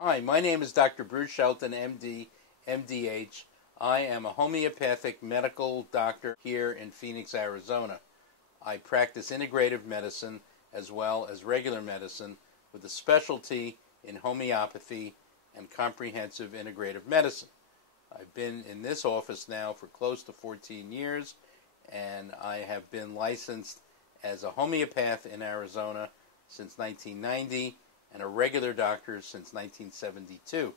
Hi, my name is Dr. Bruce Shelton, MD, MDH. I am a homeopathic medical doctor here in Phoenix, Arizona. I practice integrative medicine as well as regular medicine with a specialty in homeopathy and comprehensive integrative medicine. I've been in this office now for close to 14 years, and I have been licensed as a homeopath in Arizona since 1990 and a regular doctor since 1972.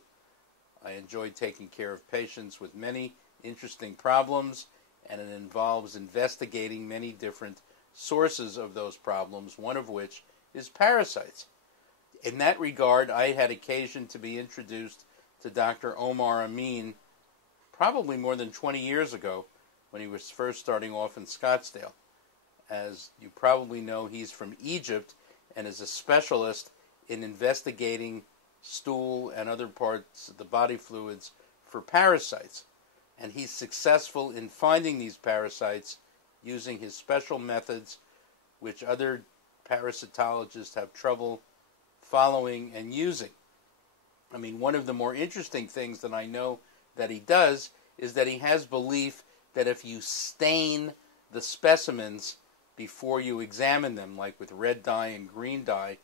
I enjoy taking care of patients with many interesting problems, and it involves investigating many different sources of those problems, one of which is parasites. In that regard, I had occasion to be introduced to Dr. Omar Amin probably more than 20 years ago when he was first starting off in Scottsdale. As you probably know, he's from Egypt and is a specialist in investigating stool and other parts of the body fluids for parasites. And he's successful in finding these parasites using his special methods, which other parasitologists have trouble following and using. I mean, one of the more interesting things that I know that he does is that he has belief that if you stain the specimens before you examine them, like with red dye and green dye,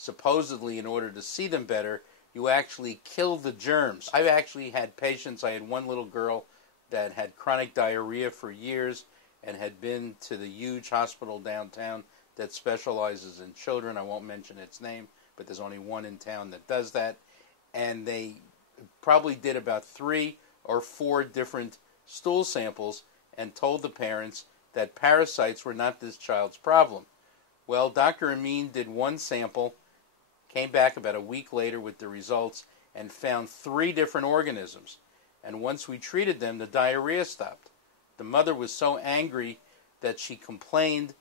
supposedly in order to see them better, you actually kill the germs. I've actually had patients, I had one little girl that had chronic diarrhea for years and had been to the huge hospital downtown that specializes in children. I won't mention its name, but there's only one in town that does that. And they probably did about 3 or 4 different stool samples and told the parents that parasites were not this child's problem. Well, Dr. Amin did one sample, came back about a week later with the results, and found 3 different organisms. And once we treated them, the diarrhea stopped. The mother was so angry that she complained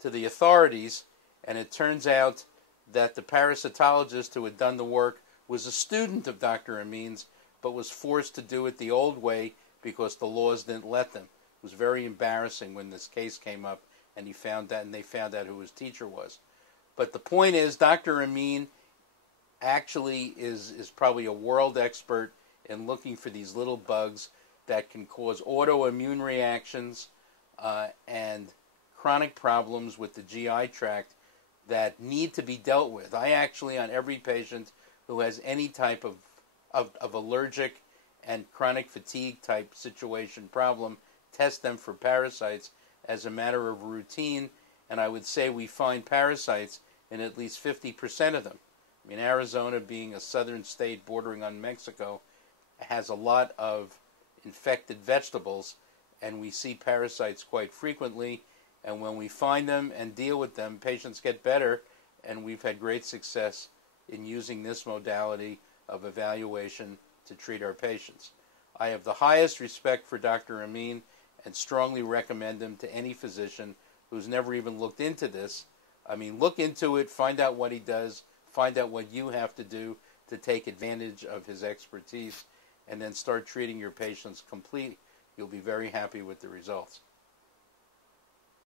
to the authorities, and it turns out that the parasitologist who had done the work was a student of Dr. Amin's, but was forced to do it the old way because the laws didn't let them. It was very embarrassing when this case came up, and they found out who his teacher was. But the point is, Dr. Amin actually is probably a world expert in looking for these little bugs that can cause autoimmune reactions and chronic problems with the GI tract that need to be dealt with. I actually, on every patient who has any type of allergic and chronic fatigue type situation problem, test them for parasites as a matter of routine, and I would say we find parasites in at least 50% of them. I mean, Arizona, being a southern state bordering on Mexico, has a lot of infected vegetables, and we see parasites quite frequently, and when we find them and deal with them, patients get better, and we've had great success in using this modality of evaluation to treat our patients. I have the highest respect for Dr. Amin and strongly recommend him to any physician who's never even looked into this. I mean, look into it, find out what he does, find out what you have to do to take advantage of his expertise, and then start treating your patients completely. You'll be very happy with the results.